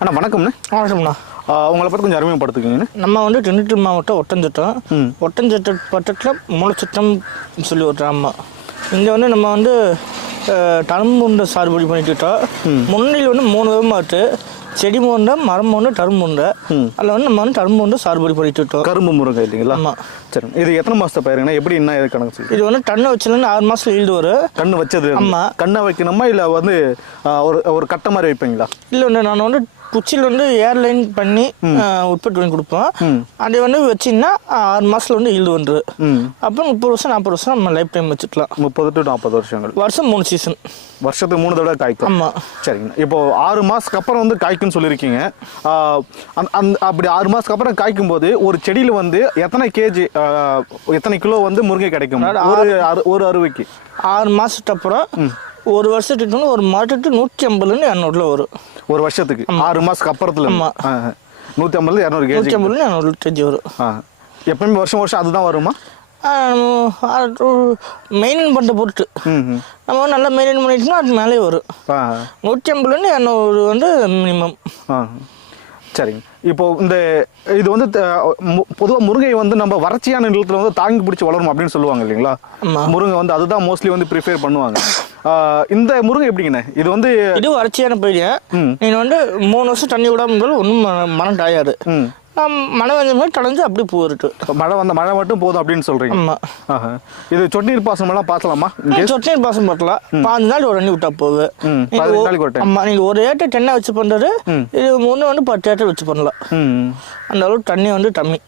அண்ணா வணக்கம்ண்ணே. வணக்கம்ண்ணா. உங்களை பற்றி கொஞ்சம் அறிமுகப்படுத்துக்கங்கண்ணே நம்ம வந்து திண்டுக்கல் மாவட்டம் ஒட்டஞ்சட்டம் ம். ஒட்டஞ்சட்ட பக்கத்தில் மூலச்சட்டம் சொல்லி ஒரு கிராமம். இங்கே வந்து நம்ம வந்து டரும்புண்டை சாகுபடி பண்ணிட்டு இருக்கோம். முன்னில் வந்து மூணு விதமாக இருக்குது செடி மூண்டை மரம் மூண்டை டரும்புண்டை அதில் வந்து நம்ம வந்து டரும்புண்டை சாகுபடி பண்ணிட்டு இருக்கோம். கரும்பு முருங்கை இல்லைங்களா? ஆமாம் சரி இது எத்தனை மாதத்தை பயிருங்கண்ணா? எப்படி என்ன இது கணக்கு இது வந்து டன்னை வச்சுலேருந்து ஆறு மாதத்தில் ஈல்டு வரும். கண்ணு வச்சது. ஆமா. கண்ணை வைக்கணுமா இல்லை வந்து ஒரு ஒரு கட்டை மாதிரி வைப்பீங்களா? இல்லை நான் வந்து குச்சியில் வந்து ஏர்லைன் பண்ணி உற்பத்தி பண்ணி கொடுப்போம். அதை வந்து வச்சிங்கன்னா ஆறு மாதத்தில் வந்து ஈல்டு வந்துடும் ம். அப்புறம் முப்பது வருஷம் நாற்பது வருஷம் நம்ம லைஃப் டைம் வச்சுக்கலாம். முப்பது டு நாற்பது வருஷங்கள். வருஷம் மூணு சீசன் வருஷத்துக்கு மூணு தடவை காய்க்கும். ஆமாம் சரிங்கண்ணா இப்போ ஆறு மாதத்துக்கு அப்புறம் வந்து காய்க்கும்னு சொல்லியிருக்கீங்க. அந்த- அப்படி ஆறு மாதத்துக்கு அப்புறம் காய்க்கும் போது ஒரு செடியில் வந்து எத்தனை கேஜி எத்தனை கிலோ வந்து முருங்கை கிடைக்கும்? ஒரு ஒரு அறுவைக்கு. ஆறு மாதத்துக்கு அப்புறம் ஒரு வருஷத்துக்கு ஒரு மாதத்துக்கு நூற்றி ஐம்பதுலேருந்து இரநூறுல வரும். ஒரு வருஷத்துக்கு? ஆறு மாதத்துக்கு அப்புறத்துல? ஆமா. நூற்றி ஐம்பது இரநூறு கேஜி. நூற்றி ஐம்பதுலேருந்து இரநூறு கேஜி வரும். எப்பயுமே வருஷம் வருஷம் அதுதான் வருமா? மெயின்டைன் பண்ணுற பொறுத்து நம்ம நல்லா மெயின்டைன் பண்ணிட்டோம்னா அது மேலே வரும். நூற்றி ஐம்பதுலேருந்து இரநூறு வந்து மினிமம். சரிங்க. இப்போ இந்த இது வந்து பொதுவாக முருங்கை வந்து நம்ம வறட்சியான நிலத்தில் வந்து தாங்கி பிடிச்சி வளரும் அப்படின்னு சொல்லுவாங்க இல்லைங்களா. முருங்கை வந்து அதுதான் மோஸ்ட்லி வந்து ப்ரிஃபேர் பண்ணுவாங்க. இந்த முருங்கை எப்படிங்கண்ணே? இது வந்து இது வறட்சியான பயிர். ம். நீங்கள் வந்து மூணு வருஷம் தண்ணி விடாம இருந்தாலும் ஒன்றும் மனம் டாயாது மழை வந்த மாதிரி கலைஞ்சு அப்படியே பூ இருக்கு மழை வந்த மழை மட்டும் போதும் அப்படின்னு சொல்றீங்க. ஆஹா. இது சொட்டு நீர் பாசனமெல்லாம் பார்த்தலாமா சொட்டு நீர் பாசம் போட்டலாம் பாஞ்சு நாள் ஒரு தண்ணி விட்டா போகுது. ஆமா நீங்க ஒரு ஏட்டர் தென்னை வச்சு பண்றது இது ஒன்று வந்து பத்து ஏட்டர் வச்சு பண்ணலாம். அந்த அளவுக்கு தண்ணி வந்து கம்மி.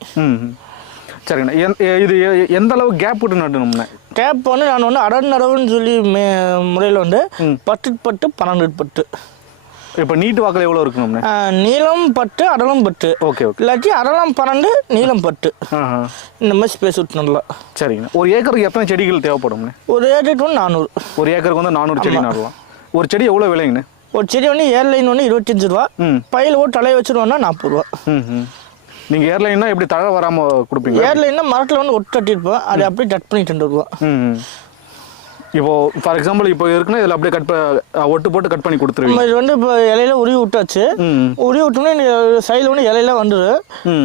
சரிங்கண்ணா. இது எந்த அளவு கேப் விட்டு நடணும்ண்ணே டேப் வந்து நான் வந்து அடர் நடவுன்னு சொல்லி மே முறையில் வந்து பத்து பட்டு பன்னெண்டு பட்டு. இப்போ நீட்டு வாக்கில் எவ்வளோ இருக்கணும்ண்ணே ஆஹ், நீளம் பட்டு அடலம் பட்டு. Okay okay. இல்லாட்டி அடலம் பன்னெண்டு நீளம் பட்டு. இந்த மாதிரி ஸ்பேஸ் விட்டு நல்லா சரிங்கண்ணா ஒரு ஏக்கருக்கு எத்தனை செடிகள் தேவைப்படும்ண்ணே ஒரு ஏட்டருக்கு வந்து நானூறு. ஒரு ஏக்கருக்கு வந்து நானூறு செடி நடலாம். ஒரு செடி எவ்வளோ விலைங்கண்ணே? ஒரு செடி வந்து ஏர் லைன் வந்து இருபத்தஞ்சு ரூபா. பையில் ஓட்டு தலையை வச்சுருவோம்னா நாற்பது ரூபா. நீங்கள் ஏர்லைன்னா எப்படி தழை வராமல் கொடுப்பீங்க? ஏர் லைன்னா மரத்தில் வந்து ஒட்டு கட்டியிருப்போம். அதை அப்படியே கட் பண்ணிட்டு வந்துடுவோம் ம் ம். இப்போ ஃபார் எக்ஸாம்பிள் இப்போ இருக்குன்னா இதில் அப்படியே கட் ஒட்டு போட்டு கட் பண்ணி கொடுத்துருவீங்க. இது வந்து இப்போ இலையில உருவி விட்டாச்சு. உருவி விட்டோம்னா இந்த சைடில் வந்து இலையில வந்துடும்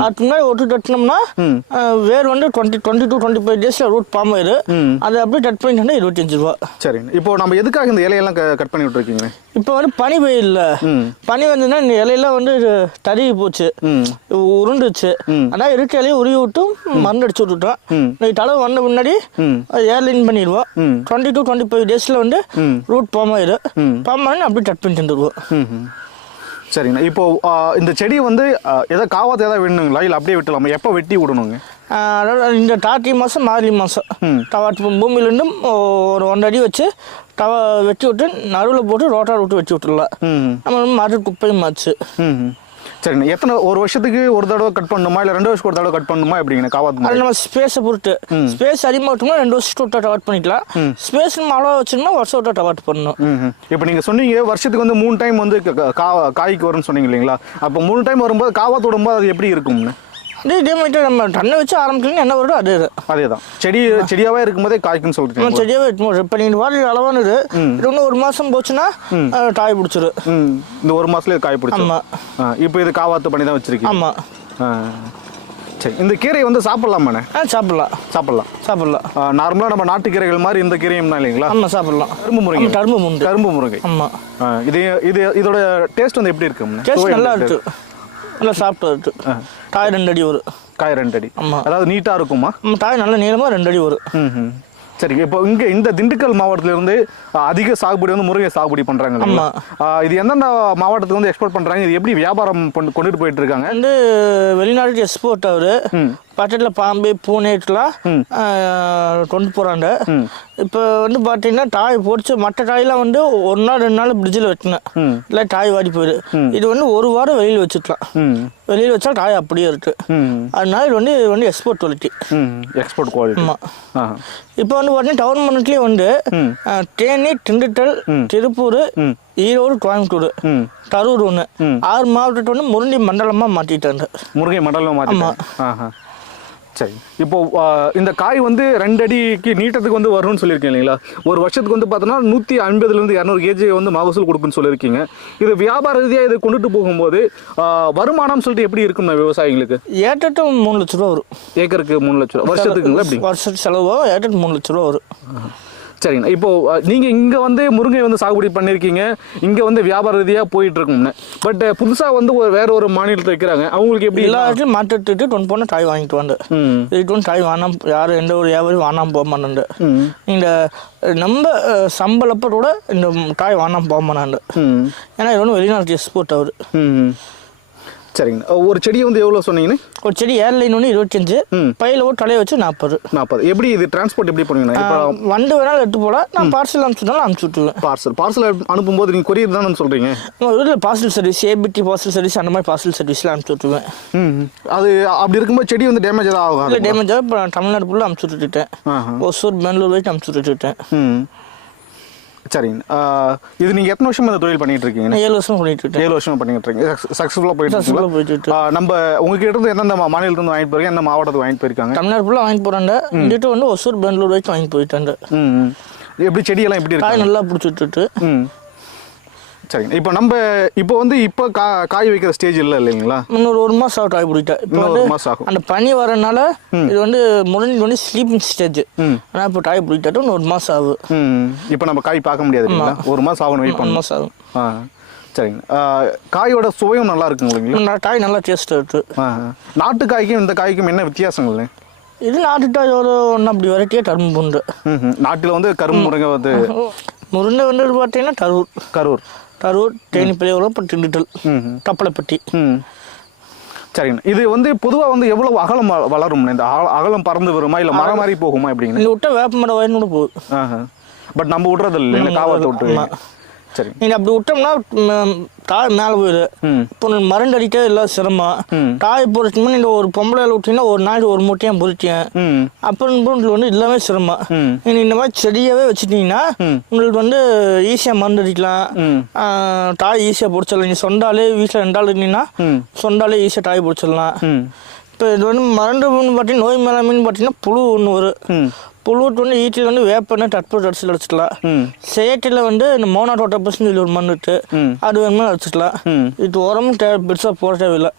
அதுக்கு முன்னாடி ஒட்டு கட்டினோம்னா வேர் வந்து twenty twenty two twenty five டேஸில் ரூட் பாம் ஆயிரு ம். அதை அப்படியே கட் பண்ணிட்டு இருபத்தஞ்சு ரூபா. சரிங்க. இப்போ நம்ம எதுக்காக இந்த இலையெல்லாம் கட் பண்ணி விட்டுருக்கீங்க? இப்போ வந்து பனி பெய்யல. பனி வந்ததுன்னா இந்த இலையெல்லாம் வந்து தருகி போச்சு. உருண்டுச்சு. அதான் இருக்க இலையை உருவி விட்டு மருந்து அடிச்சு விட்டுட்டோம். இன்னைக்கு தடவை வந்த முன்னாடி ஏர்லைன் பண்ணிடுவோம். டுவெண்ட்டி டூ டுவெண்ட்டி ஃபைவ் டேஸில் வந்து ரூட் பாம் ஆயிரு ம். பாம் ஆகி அப்படியே கட் பண்ணிட்டு வந்துடுவோம். ம் ம். சரிங்கண்ணா. இப்போ இந்த செடி வந்து எதாவது காவாத்து ஏதாவது வேணுங்களா இல்லை அப்படியே விட்டலாமா எப்போ வெட்டி விடணுங்க? அதாவது இந்த டாட்டி மாதம் மார்கழி மாதம் பூமியிலேருந்து ஒரு ஒன்றரை அடி வச்சு டவா வெட்டி விட்டு நடுவில் போட்டு ரோட்டார் விட்டு வெட்டி விட்டுடலாம் ம் நம்ம மாட்டு குப்பையும் ம். சரிண்ணா. எத்தனை ஒரு வருஷத்துக்கு ஒரு தடவை கட் பண்ணணுமா இல்லை ரெண்டு வருஷத்துக்கு ஒரு தடவை கட் பண்ணணுமா எப்படிங்கண்ணா? காவாத்து அது நம்ம ஸ்பேஸை பொறுத்து. ஸ்பேஸ் அதிகமாக விட்டோம்னா ரெண்டு வருஷத்துக்கு விட்டா டவாட் பண்ணிக்கலாம். ஸ்பேஸ் நம்ம அளவாக வச்சோம்னா வருஷம் விட்டா டவாட் பண்ணணும். இப்போ நீங்கள் சொன்னீங்க வருஷத்துக்கு வந்து மூணு டைம் வந்து காய்க்கு வரும்னு சொன்னீங்க இல்லைங்களா? அப்போ மூணு டைம் வரும்போது காவாத்து விடும்போது அது எப்படி இருக்கும்னு அதே இதே மாதிரி நம்ம தண்ணை வச்சு ஆரம்பிக்கலாம் என்ன வருதோ அதே இது. அதே தான் செடி செடியாகவே இருக்கும்போதே காய்க்குன்னு சொல்லிட்டு செடியாகவே வெட்டுவோம் இப்போ நீங்கள் வாடகை அளவானது இது இன்னும் ஒரு மாதம் போச்சுன்னா தாய் பிடிச்சிரு இந்த ஒரு மாதத்துல காய் பிடிச்சி ஆமாம் இப்போ இது காவாத்து பண்ணி தான் வச்சிருக்கீங்க. ஆமாம் ஆ. சரி இந்த கீரை வந்து சாப்பிட்லாமாண்ணே? ஆ சாப்பிட்லாம். சாப்பிட்லாம். சாப்பிட்லாம். நார்மலாக நம்ம நாட்டு கீரைகள் மாதிரி இந்த கீரையும் தான் இல்லைங்களா? ஆமாம் சாப்பிட்லாம். கரும்பு முருங்கை. கரும்பு முண்டு கரும்பு முருங்கை. ஆமாம் இது இது இதோட டேஸ்ட் வந்து எப்படி இருக்கும்ண்ணே? சுவை டேஸ்ட் நல்லா இருக்கு? நல்லா சாப்பிட்டு இருக்கு தாய் ரெண்டு அடி வரும் காய் ரெண்டு அடி ஆமா. அதாவது நீட்டாக இருக்குமா? தாய் நல்ல நீளமாக ரெண்டு அடி வரும். சரி இப்போ இங்கே இந்த திண்டுக்கல் மாவட்டத்துல இருந்து ஆ, அதிக சாகுபடி வந்து முருங்கை சாகுபடி பண்ணுறாங்க இது எந்தெந்த மாவட்டத்துக்கு வந்து எக்ஸ்போர்ட் பண்ணுறாங்க இது எப்படி வியாபாரம் கொண்டு கொண்டுட்டு போயிட்டு இருக்காங்க? வந்து வெளிநாட்டுக்கு எக்ஸ்போர்ட் ஆகுது பக்கத்தில் பாம்பே பூனேட்டெலாம் கொண்டு போகிறாங்க இப்போ வந்து பார்த்தீங்கன்னா தாய் பொடிச்சு மற்ற தாயெல்லாம் வந்து ஒரு நாள் ரெண்டு நாள் பிரிட்ஜில் வெட்டினேன். இல்லை தாய் வாடி போயிடு இது வந்து ஒரு வாரம் வெளியில் வச்சுக்கலாம். வெளியில் வச்சா தாய் அப்படியே இருக்கு. அதனால இது வந்து இது வந்து எக்ஸ்போர்ட் குவாலிட்டி எக்ஸ்போர்ட் குவாலிட்டி ஆமாம் இப்போ வந்து பார்த்தீங்கன்னா கவர்மெண்ட்லேயும் வந்து தேனி திண்டுக்கல் திருப்பூர். ஈரோடு கோயம்புத்தூர் கரூர் ஒன்று ஆறு மாவட்டத்தை வந்து முருண்டி மண்டலமாக மாற்றிட்டாங்க முருங்கை மண்டலம் மாற்றி ஆஹா. சரி. இப்போ இந்த காய் வந்து ரெண்டு அடிக்கு நீட்டத்துக்கு வந்து வரும்னு சொல்லியிருக்கீங்க இல்லைங்களா? ஒரு வருஷத்துக்கு வந்து பார்த்தோன்னா நூற்றி ஐம்பதுலேருந்து இரநூறு கேஜி வந்து மகசூல் கொடுக்குன்னு சொல்லியிருக்கீங்க. இது வியாபார ரீதியாக இதை கொண்டுட்டு போகும்போது வருமானம் சொல்லிட்டு எப்படி இருக்கும் விவசாயிங்களுக்கு ஏற்றட்டு மூணு லட்ச ரூபா வரும். ஏக்கருக்கு மூணு லட்ச ரூபா. வருஷத்துக்குங்களா எப்படி? வருஷத்து செலவோ ஏற்றட்டு மூணு லட்ச ரூபா வரும். சரிங்கண்ணா இப்போ அஹ், நீங்க இங்க வந்து முருங்கை வந்து சாகுபடி பண்ணிருக்கீங்க. இங்க வந்து வியாபார ரீதியா போயிட்டு இருக்கும்னு பட் புதுசா வந்து ஒரு வேற ஒரு மாநிலத்தில் வைக்கிறாங்க. அவங்களுக்கு எப்படி எல்லா இடத்துலையும் மாட்டுட்டு ஒன்று போன டாய் வாங்கிட்டு வந்து. ம். இது டாய் வாங்காம யாரும் எந்த ஒரு வியாபாரி வாங்காம போக மாட்டாண்டு ம். இந்த நம்ம சம்பளப்போட இந்த டாய் வாங்காம போக மாட்டாண்டு ஏன்னா இது வந்து வெளிநாட்டு எக்ஸ்போர்ட் ஆகுது. அஹ், ஒரு செடி வந்து எவ்வளோ சொன்னீங்கண்ணே ஒரு செடி ஏர்லைன் ஒன்று இருபத்தஞ்சு. ம். பையில ஒரு தலையை வச்சு நாற்பது நாற்பது எப்படி இது டிரான்ஸ்போர்ட் எப்படி பண்ணுவீங்கண்ணா இப்போ வண்டு வேணாலும் எடுத்து போல நான் பார்சல் அனுப்பிச்சுட்டாலும் அனுப்பிச்சு விட்டுருவேன். பார்சல் பார்சல் அனுப்பும்போது நீங்கள் கொரியர் தானே சொல்கிறீங்க வீட்டில் parcel service ABT parcel service அந்த மாதிரி பார்சல் சர்வீஸ்லாம் அனுப்பிச்சு விட்டுருவேன். அது அப்படி இருக்கும்போது செடி வந்து டேமேஜ் ஏதாவது இல்லை ஆகும் டேமேஜ் ஆகும் இப்போ தமிழ்நாடு ஃபுல்லாக அனுப்பிச்சு விட்டுட்டேன். ஒசூர் பெங்களூர் வரைக்கும் அனுப்பிச்சு விட்டுட்டேன். சரிங்க. இது நீங்கள் எத்தனை வருஷமா இந்த தொழில் பண்ணிட்டு இருக்கீங்க? ஏழு வருஷம் பண்ணிட்டு இருக்கேன். ஏழு வருஷமா பண்ணிட்டு இருக்கீங்க. சக்ஸஸ்ஃபுல்லாக போயிட்டு இருக்கீங்களா? போயிட்டு நம்ம உங்ககிட்ட இருந்து எந்தெந்த மா- மாநிலத்துல இருந்து வாங்கிட்டு போறீங்க? எந்த மாவட்டத்துக்கு வாங்கிட்டு போயிருக்காங்க? தமிழ்நாடு ஃபுல்லாக வாங்கிட்டு போகிறாங்க இங்கிட்ட வந்து ஒசூர் பெங்களூர் வரைக்கும் வாங்கிட்டு போயிட்டாங்க. எப்படி செடியெல்லாம் எப்படி இருக்கு? நல்லா பிடிச்சி விட்டுட்டு ம். சரிங்க. இப்போ நம்ம இப்போ வந்து இப்போ கா காய் வைக்கிற ஸ்டேஜ் இல்லை இல்லைங்களா? இன்னொரு ஒரு மாதம் ஆகும் காய் இப்போ வந்து ஒரு மாசம் ஆகும். அந்த பனி வரனால இது வந்து முடிஞ்சு வந்து ஸ்லீப்பிங் ஸ்டேஜ் ஆனால் இப்போ காய் பிடிக்கிட்டு இன்னும் ஒரு மாதம் ஆகும் ம். இப்போ நம்ம காய் பார்க்க முடியாது இல்லைங்களா? ஒரு மாதம் ஆகணும் வெயிட் பண்ணணும். மாதம் ஆகும். ஆ சரிங்க. காயோட சுவையும் நல்லா இருக்குங்க இல்லைங்களா? இன்னும் காய் நல்லா டேஸ்ட் இருக்கு. நாட்டு காய்க்கும் இந்த காய்க்கும் என்ன வித்தியாசங்கள்ண்ணே இது நாட்டுட்டாய் ஒரு ஒன்று அப்படி வெரைட்டியாக டர்ம் பூண்டு. நாட்டில் வந்து கரும்பு முருங்கை வந்து முருண்டை வந்து பார்த்தீங்கன்னா கரூர். கரூர். கரூர் தேனிப்பள்ளியோட இப்போ திண்டுட்டல் ம் ம். கப்பலைப்பட்டி. ம். சரிங்க. இது வந்து பொதுவாக வந்து எவ்வளவு அகலம் வளரும் இந்த அக- அகலம் பறந்து வருமா? இல்லை மரம் மாதிரி போகுமா? எப்படிங்கண்ணே நீங்கள் விட்டா வேப்ப மரம் வயனோட போகுது. பட் நம்ம விட்றது இல்லை காவாத்தை விட்டு சரிங்க நீங்கள் அப்படி விட்டோம்னா காய் மேலே போயிடு ம். இப்போ மருந்து அடிக்க எல்லாம் சிரமம். ம். காய் பொறிச்சோம்னா நீங்கள் ஒரு பொம்பளை விட்டீங்கன்னா ஒரு நாளைக்கு ஒரு மூட்டையாக பொறிச்சேன் அப்புறம் வந்து எல்லாமே சிரமம். நீங்கள் இந்த மாதிரி செடியாகவே வச்சுட்டீங்கன்னா. உங்களுக்கு வந்து ஈஸியாக மருந்து அடிக்கலாம். ம். ஆ, காய் ஈஸியாக பிடிச்சிடலாம் நீங்கள் சொண்டாலே வீட்டில் ரெண்டாள் இருந்தீங்கன்னா சொண்டாலே ஈஸியாக காய் பிடிச்சிடலாம் ம். இப்போ இது வந்து மருந்து பார்த்தீங்கன்னா நோய் மேலாமின்னு பார்த்தீங்கன்னா புழு ஒன்று வரும். புழுட்டு வந்து ஈட்டில் வந்து வேப்பெண்ணெய் தட்பு அடிச்சு அடிச்சிக்கலாம். சேட்டில் வந்து இந்த மோனாட்டோட்டப்பஸ்ன்னு சொல்லி ஒரு மண் இருக்கு. ம். அது வேணுமா அடிச்சிக்கலாம். இது உரமும் தேவை பெருசாக போட தேவையில்லை.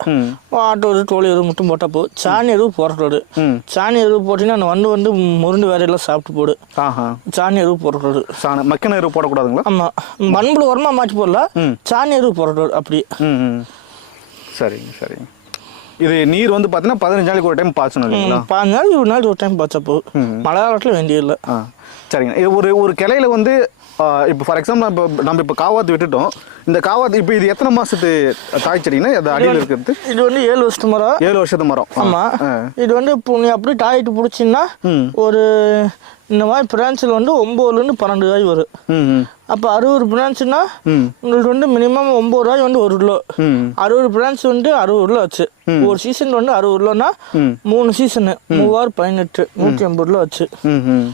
ஆட்டோ எருவு தோல் எருவு மட்டும் போட்டால் போதும். சாணி எருவு போடுறது ம். சாணி எருவு போட்டிங்கன்னா அந்த வண்டு வந்து முருண்டு வேறையெல்லாம் சாப்பிட்டு போடு. சாணி போடுறது சாண மக்கின எருவு போடக்கூடாதுங்களா? ஆமாம் மண்புழு உரமா மாற்றி போடலாம். சாணி எருவு போடுறது அப்படி. சரிங்க சரிங்க. இது நீர் வந்து பார்த்தீங்கன்னா பதினஞ்சு நாளைக்கு ஒரு டைம் பாய்ச்சணும் இல்லைங்களா? பாஞ்சு நாள் இருபது நாள் ஒரு டைம் பார்த்தா போதும். மழை காலத்தில் வேண்டியதில்லை. ஆ சரிங்க. இது ஒரு ஒரு கிளையில வந்து இப்போ ஃபார் எக்ஸாம்பிள் இப்போ நம்ம இப்போ காவாத்து விட்டுட்டோம். இந்த காவாத்து இப்போ இது எத்தனை மாசத்து தாய் செடின்னா அது அடியில் இருக்கிறது? இது வந்து ஏழு வருஷத்து மரம். ஏழு வருஷத்து மரம். ஆமாம். இது வந்து இப்போ நீ அப்படியே டாயிட்டு பிடிச்சின்னா ஒரு இந்த மாதிரி பிரான்ச்சில் வந்து ஒம்போதுலேருந்து பன்னெண்டு ரூபாய் வரும். அப்போ அறுபது பிரான்ச்சுன்னா உங்களுக்கு வந்து மினிமம் ஒம்பது ரூபாய் வந்து ஒரு கிலோ. அறுபது பிரான்ச் வந்து அறுபது கிலோ ஆச்சு. ஒரு சீசன் வந்து அறுபது கிலோனா மூணு சீசனு மூவாயிரம் பதினெட்டு நூற்றி ஐம்பது கிலோ ஆச்சு. ம்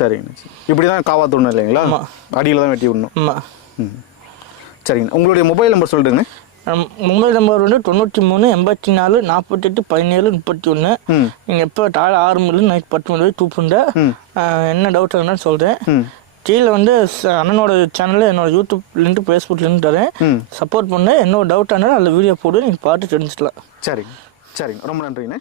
சரிங்க இப்படி தான் காவாத்து விடணும் இல்லைங்களா. அடியில் தான் வெட்டி விடணும். ஆமாம் சரிங்க. உங்களுடைய மொபைல் நம்பர் சொல்லிடுங்க மொபைல் நம்பர் வந்து தொண்ணூற்றி மூணு எண்பத்தி நாலு நாற்பத்தெட்டு பதினேழு முப்பத்தி ஒன்று. நீங்கள் எப்போ காலை ஆறு மணிலேருந்து நைட் பத்து மணி வரைக்கும் கூப்பிடுங்க என்ன டவுட் இருந்தாலும் சொல்கிறேன் கீழே வந்து அண்ணனோட சேனலில் என்னோட யூடியூப் லிங்க் ஃபேஸ்புக் லிங்க் தரேன். சப்போர்ட் பண்ண. என்னோட டவுட் இருந்தாலும் அதில் வீடியோ போட்டு நீங்கள் பார்த்து தெரிஞ்சுக்கலாம். சரிங்க. சரிங்க. ரொம்ப நன்றிங்கண்ணே